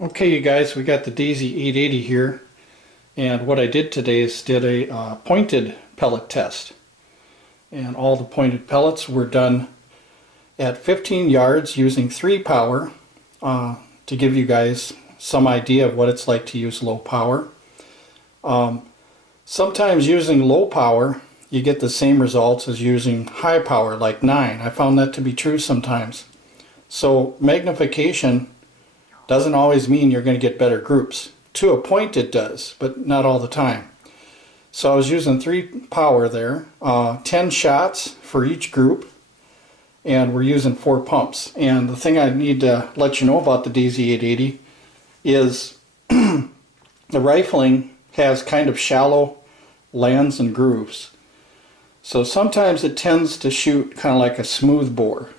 Okay, you guys, we got the Daisy 880 here, and what I did today is did a pointed pellet test. And all the pointed pellets were done at 15 yards using 3 power to give you guys some idea of what it's like to use low power. Sometimes using low power you get the same results as using high power like 9. I found that to be true sometimes. So magnification doesn't always mean you're going to get better groups. To a point it does, but not all the time. So I was using 3 power there, 10 shots for each group, and we're using 4 pumps. And the thing I need to let you know about the Daisy 880 is the rifling has kind of shallow lands and grooves. So sometimes it tends to shoot kind of like a smooth bore.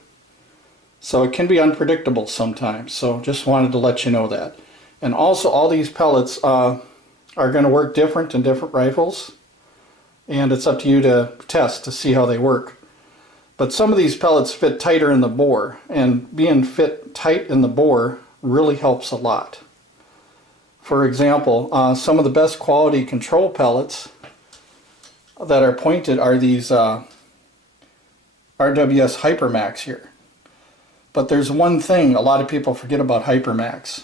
So it can be unpredictable sometimes, so just wanted to let you know that. And also all these pellets are going to work different in different rifles, and it's up to you to test to see how they work. But some of these pellets fit tighter in the bore, and being fit tight in the bore really helps a lot. For example, some of the best quality control pellets that are pointed are these RWS Hypermax here. But there's one thing a lot of people forget about Hypermax.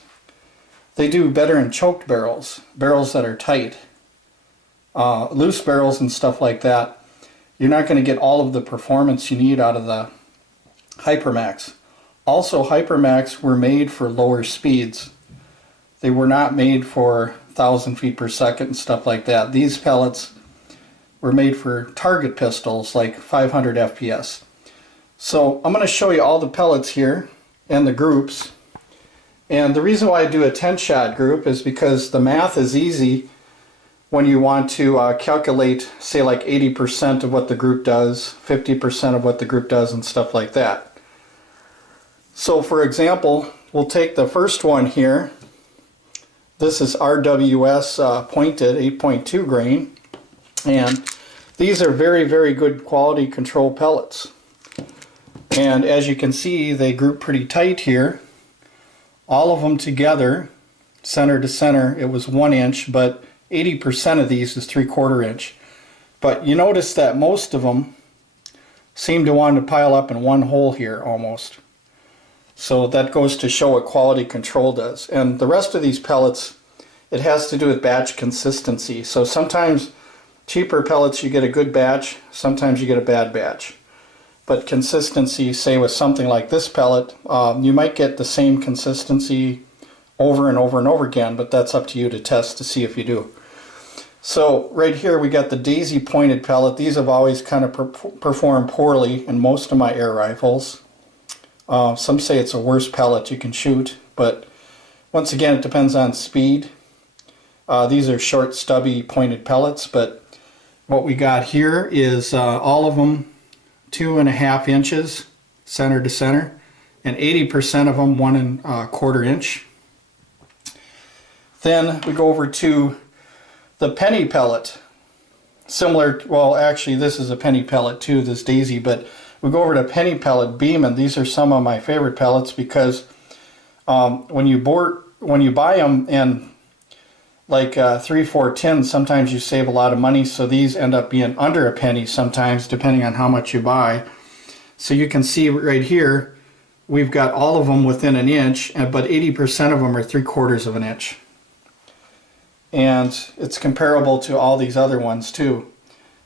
They do better in choked barrels, barrels that are tight. Loose barrels and stuff like that, you're not going to get all of the performance you need out of the Hypermax. Also, Hypermax were made for lower speeds. They were not made for 1,000 feet per second and stuff like that. These pellets were made for target pistols like 500 FPS. So I'm going to show you all the pellets here and the groups. And the reason why I do a 10-shot group is because the math is easy when you want to calculate, say, like 80% of what the group does, 50% of what the group does, and stuff like that. So for example, we'll take the first one here. This is RWS pointed 8.2 grain. And these are very, very good quality control pellets. And as you can see, they group pretty tight here. All of them together, center to center, it was 1 inch, but 80% of these is 3/4 inch. But you notice that most of them seem to want to pile up in one hole here almost. So that goes to show what quality control does. And the rest of these pellets, it has to do with batch consistency. So sometimes cheaper pellets you get a good batch, sometimes you get a bad batch. But consistency, say with something like this pellet, you might get the same consistency over and over and over again, but that's up to you to test to see if you do. So right here we got the Daisy pointed pellet. These have always kind of performed poorly in most of my air rifles. Some say it's a worse pellet you can shoot, but once again it depends on speed. These are short stubby pointed pellets, but what we got here is all of them 2.5 inches center to center, and 80% of them 1.25 inch. Then we go over to the penny pellet. Similar, well actually this is a penny pellet too, this Daisy, but we go over to penny pellet beam, and these are some of my favorite pellets because when you buy them in like 3-4 tins, sometimes you save a lot of money, so these end up being under a penny sometimes depending on how much you buy. So you can see right here we've got all of them within 1 inch, but 80% of them are 3/4 inch. And it's comparable to all these other ones too.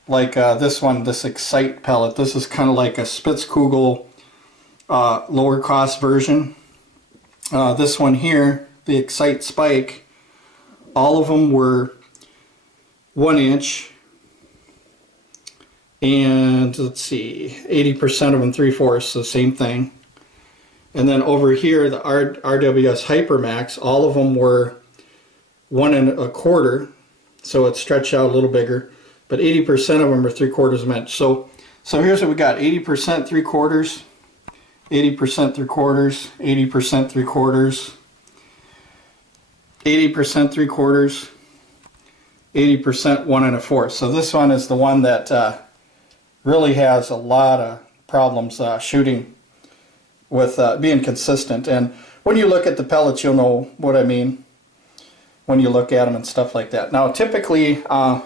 Like this one, this Excite pellet, this is kind of like a Spitzkugel lower cost version. This one here, the Excite Spike, all of them were 1 inch, and let's see, 80% of them 3/4, so same thing. And then over here, the RWS Hypermax, all of them were 1.25, so it stretched out a little bigger, but 80% of them are 3/4 inch. So here's what we got: 80% 3/4, 80% 3/4, 80% 3/4. 80% 3/4, 80% 1.25. So this one is the one that really has a lot of problems shooting with being consistent. And when you look at the pellets, you'll know what I mean when you look at them and stuff like that. Now, typically, the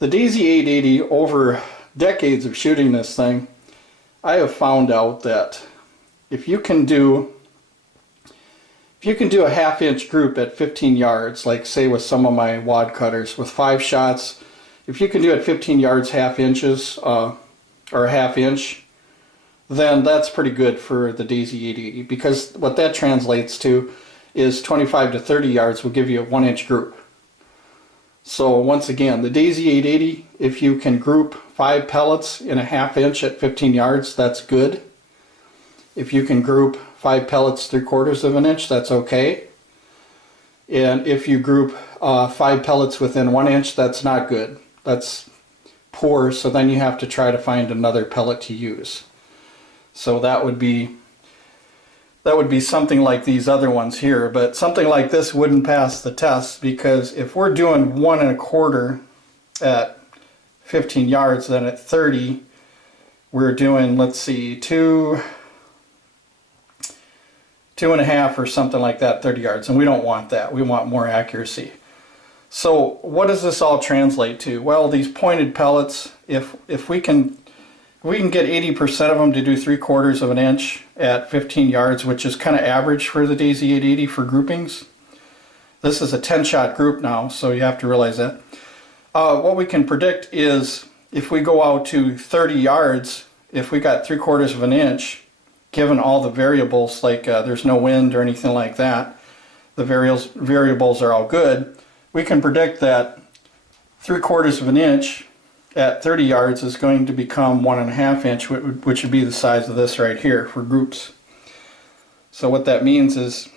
DZ880, over decades of shooting this thing, I have found out that if you can do a half-inch group at 15 yards, like say with some of my wad cutters with 5 shots, if you can do it 15 yards, half inches, or a half inch, then that's pretty good for the DZ880, because what that translates to is 25 to 30 yards will give you a 1-inch group. So once again, the DZ880, if you can group 5 pellets in a half inch at 15 yards, that's good. If you can group 5 pellets 3/4 of an inch, that's okay. And if you group 5 pellets within 1 inch, that's not good. That's poor, so then you have to try to find another pellet to use. So that would be something like these other ones here, but something like this wouldn't pass the test, because if we're doing 1 1/4 at 15 yards, then at 30 we're doing, let's see, 2 1/2 or something like that, 30 yards, and we don't want that. We want more accuracy. So what does this all translate to? Well, these pointed pellets, if we can get 80% of them to do 3/4 of an inch at 15 yards, which is kind of average for the DZ880 for groupings. This is a 10-shot group now, so you have to realize that. What we can predict is if we go out to 30 yards, if we got 3/4 of an inch, given all the variables, like there's no wind or anything like that, the variables are all good, we can predict that 3/4 of an inch at 30 yards is going to become 1 1/2 inch, which would be the size of this right here for groups. So what that means is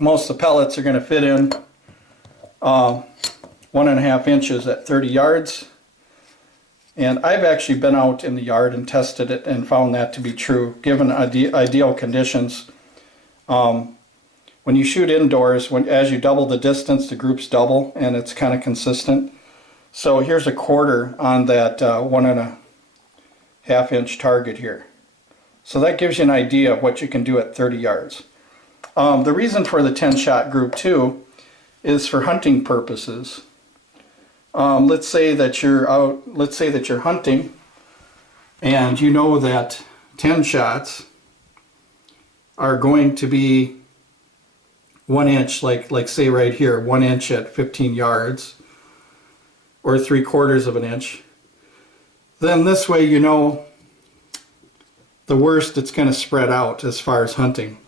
most of the pellets are going to fit in 1 1/2 inches at 30 yards. And I've actually been out in the yard and tested it and found that to be true, given ideal conditions. When you shoot indoors, as you double the distance, the groups double, and it's kind of consistent. So here's a 1/4 on that 1 1/2 inch target here. So that gives you an idea of what you can do at 30 yards. The reason for the 10-shot group too is for hunting purposes. Let's say that you're hunting, and you know that 10 shots are going to be 1 inch, like say right here, 1 inch at 15 yards, or 3/4 of an inch. Then this way you know the worst it's going to spread out as far as hunting.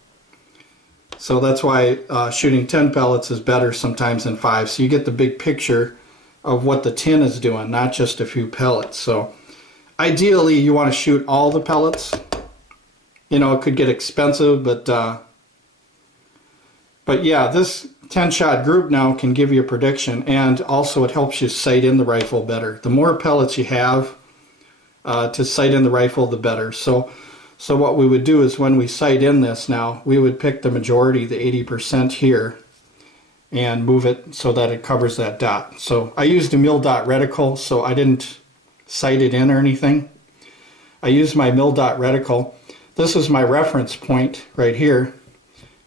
So that's why shooting 10 pellets is better sometimes than 5, so you get the big picture of what the tin is doing, not just a few pellets. So ideally you want to shoot all the pellets. You know, it could get expensive, but yeah, this 10-shot group now can give you a prediction, and also it helps you sight in the rifle better. The more pellets you have to sight in the rifle, the better. So what we would do is when we sight in this now, we would pick the majority, the 80% here, and move it so that it covers that dot. So I used a mil dot reticle, so I didn't sight it in or anything. I used my mil dot reticle. This is my reference point right here,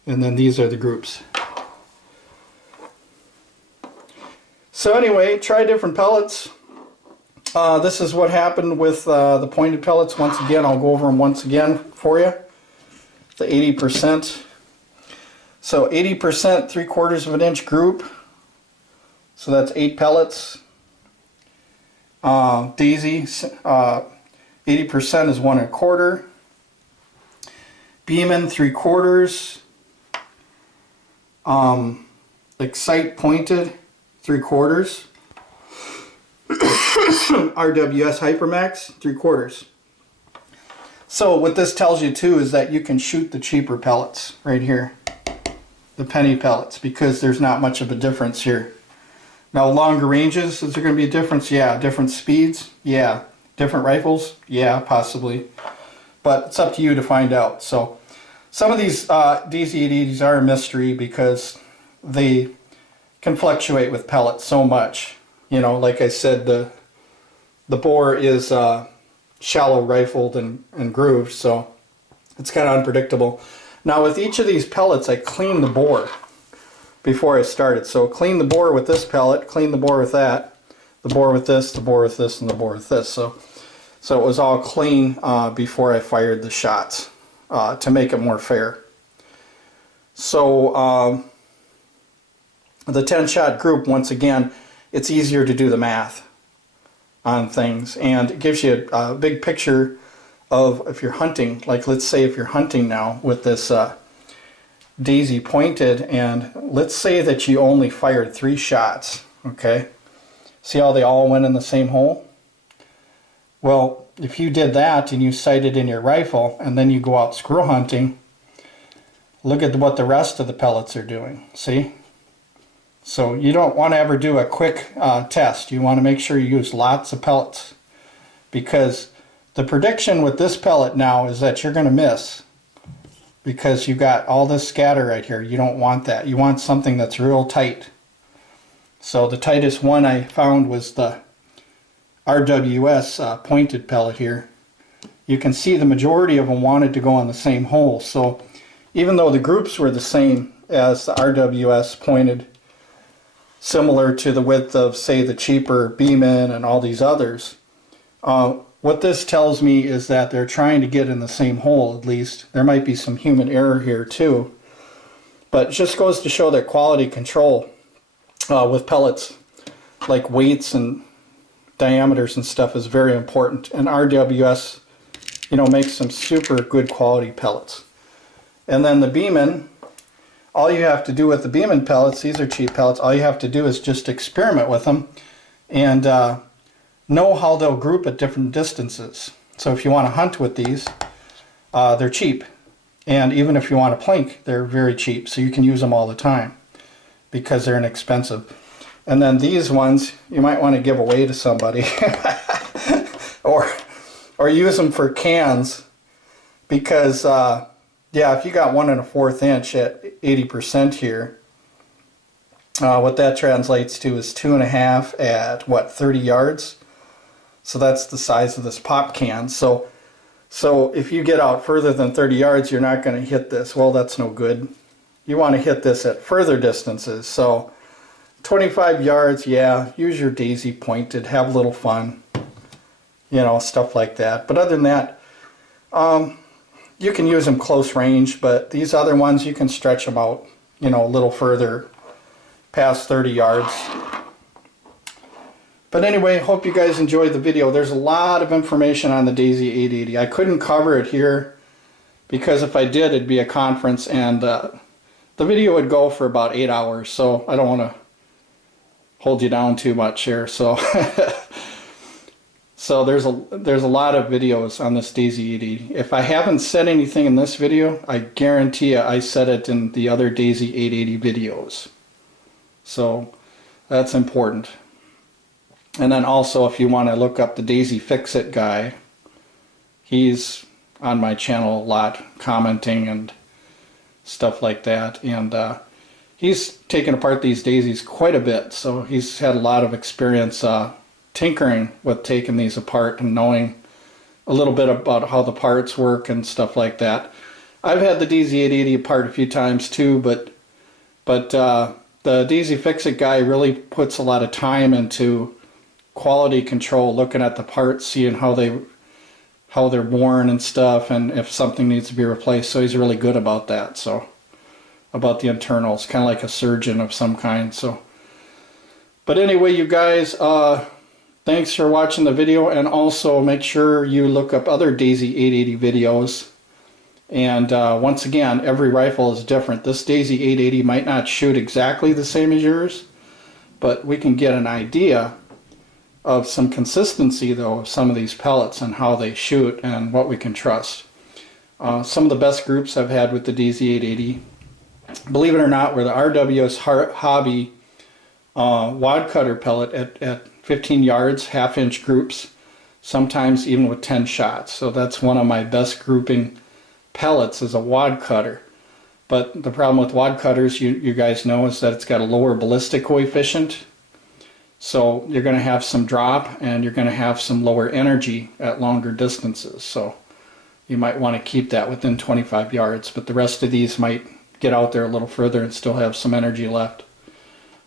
and then these are the groups. So anyway, try different pellets. This is what happened with the pointed pellets. Once again, I'll go over them once again for you. The 80%. So 80%, 3/4 of an inch group. So that's 8 pellets. Daisy, 80% is 1 1/4. Beeman, 3/4. Excite pointed, 3/4. RWS Hypermax, 3/4. So what this tells you too is that you can shoot the cheaper pellets right here, the penny pellets, because there's not much of a difference here. Now longer ranges, is there going to be a difference? Yeah. Different speeds? Yeah. Different rifles? Yeah, possibly. But it's up to you to find out. So some of these DZ880s are a mystery because they can fluctuate with pellets so much. You know, like I said, the bore is shallow rifled and grooved, so It's kind of unpredictable. Now with each of these pellets, I clean the bore before I started. So clean the bore with this pellet, clean the bore with that, the bore with this, the bore with this, and the bore with this. So it was all clean before I fired the shots to make it more fair. So the 10-shot group, once again, it's easier to do the math on things, and it gives you a big picture of if you're hunting. Like, let's say if you're hunting now with this daisy pointed, and let's say that you only fired 3 shots, okay? See how they all went in the same hole? Well, if you did that and you sighted in your rifle and then you go out squirrel hunting, look at what the rest of the pellets are doing, see? So you don't want to ever do a quick test. You want to make sure you use lots of pellets, because the prediction with this pellet now is that you're going to miss, because you got all this scatter right here. You don't want that. You want something that's real tight. So the tightest one I found was the RWS pointed pellet here. You can see the majority of them wanted to go in the same hole. So even though the groups were the same as the RWS pointed, similar to the width of, say, the cheaper Beeman and all these others, what this tells me is that they're trying to get in the same hole, at least. There might be some human error here too, but it just goes to show that quality control with pellets, like weights and diameters and stuff, is very important. And RWS, you know, makes some super good quality pellets. And then the Beeman, all you have to do with the Beeman pellets, these are cheap pellets, all you have to do is just experiment with them and know how they'll group at different distances. So if you want to hunt with these, they're cheap. And even if you want to plink, they're very cheap. So you can use them all the time because they're inexpensive. And then these ones, you might want to give away to somebody or use them for cans, because yeah, if you got 1 1/4 inch at 80% here, what that translates to is 2.5 at what, 30 yards? So that's the size of this pop can. So if you get out further than 30 yards, you're not going to hit this. Well, that's no good. You want to hit this at further distances. So 25 yards, yeah, use your daisy pointed, have a little fun, you know, stuff like that. But other than that, you can use them close range, but these other ones, you can stretch them out, you know, a little further past 30 yards. But anyway, hope you guys enjoyed the video. There's a lot of information on the Daisy 880. I couldn't cover it here because if I did, it'd be a conference, and the video would go for about 8 hours, so I don't want to hold you down too much here. So so there's a lot of videos on this Daisy 880. If I haven't said anything in this video, I guarantee you I said it in the other Daisy 880 videos. So that's important. And then also, if you want to look up the Daisy Fix-It guy, he's on my channel a lot, commenting and stuff like that. And he's taken apart these daisies quite a bit, so he's had a lot of experience tinkering with taking these apart and knowing a little bit about how the parts work and stuff like that. I've had the Daisy 880 apart a few times too, but the Daisy Fix-It guy really puts a lot of time into quality control, looking at the parts, seeing how they're worn and stuff, and if something needs to be replaced. So he's really good about that. So about the internals, kind of like a surgeon of some kind. So, but anyway, you guys, thanks for watching the video, and also make sure you look up other Daisy 880 videos. And once again, every rifle is different. This Daisy 880 might not shoot exactly the same as yours, but we can get an idea of some consistency, though, of some of these pellets and how they shoot and what we can trust. Some of the best groups I've had with the Daisy 880, believe it or not, were the RWS Hobby wad cutter pellet at 15 yards, half-inch groups, sometimes even with 10 shots. So that's one of my best grouping pellets, is a wad cutter. But the problem with wad cutters, you guys know, is that it's got a lower ballistic coefficient. So you're going to have some drop, and you're going to have some lower energy at longer distances. So you might want to keep that within 25 yards, but the rest of these might get out there a little further and still have some energy left.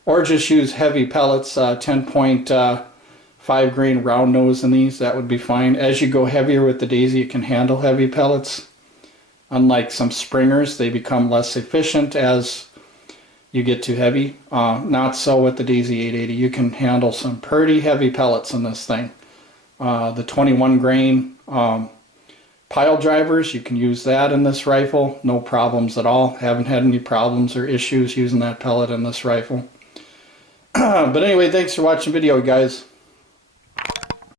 Or just use heavy pellets, 10.5 grain round nose in these, that would be fine. As you go heavier with the Daisy, it can handle heavy pellets. Unlike some springers, they become less efficient as you get too heavy. Not so with the Daisy 880. You can handle some pretty heavy pellets in this thing. The 21 grain pile drivers, you can use that in this rifle. No problems at all. Haven't had any problems or issues using that pellet in this rifle. But anyway, thanks for watching the video, guys.